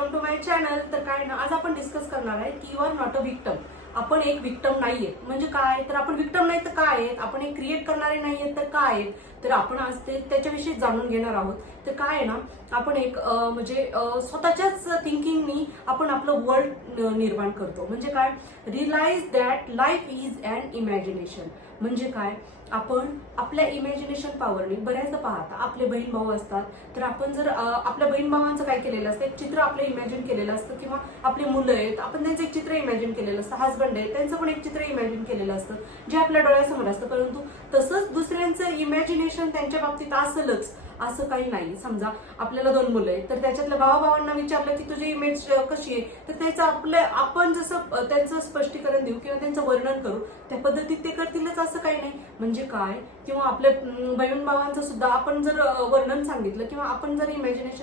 Welcome to my channel. तर काय ना, आज आपण डिस्कस करणार आहे की you are not a victim. आपण एक विक्टम नाहीये. म्हणजे काय, तर आपण विक्टम नाही तर काय आहेत, आपण एक क्रिएट करणारे नाहीये तर काय आहेत, तर आपण आज त्याच्याविषयी जाणून घेणार आहोत. तर काय आहे ना, आपण एक स्वतःच्याच थिंकिंगनी आपण आपलं वर्ल्ड निर्माण करतो. म्हणजे काय, realise that life is an imagination. म्हणजे काय, आपण आपल्या इमॅजिनेशन पॉवरने बऱ्याचदा पाहता आपले बहीण भाऊ असतात, तर आपण जर आपल्या बहीण भावांचं काय केलेलं असतं, एक चित्र आपलं इमॅजिन केलेलं असतं, किंवा आपली मुलं आहेत आपण त्यांचं एक चित्र इमॅजिन केलेलं असतं, हसबंड आहे त्यांचं पण एक चित्र इमॅजिन केलेलं असतं जे आपल्या डोळ्यासमोर असतं. परंतु तसंच दुसऱ्यांचं इमॅजिनेशन त्यांच्या बाबतीत असेलच असं काही नाही. समजा आपल्याला 2 मुलं आहेत, तर त्याच्यातल्या भावाभावांना विचारलं की तुझी इमेज कशी आहे, तर त्याचं आपण जसं त्यांचं स्पष्टीकरण देऊ किंवा त्यांचं वर्णन करू त्या पद्धतीत ते करतीलच असं काही नाही. म्हणजे काय, किंवा आपल्या बहीण भावांचं सुद्धा आपण जर वर्णन सांगितलं किंवा आपण जर इमॅजिनेशन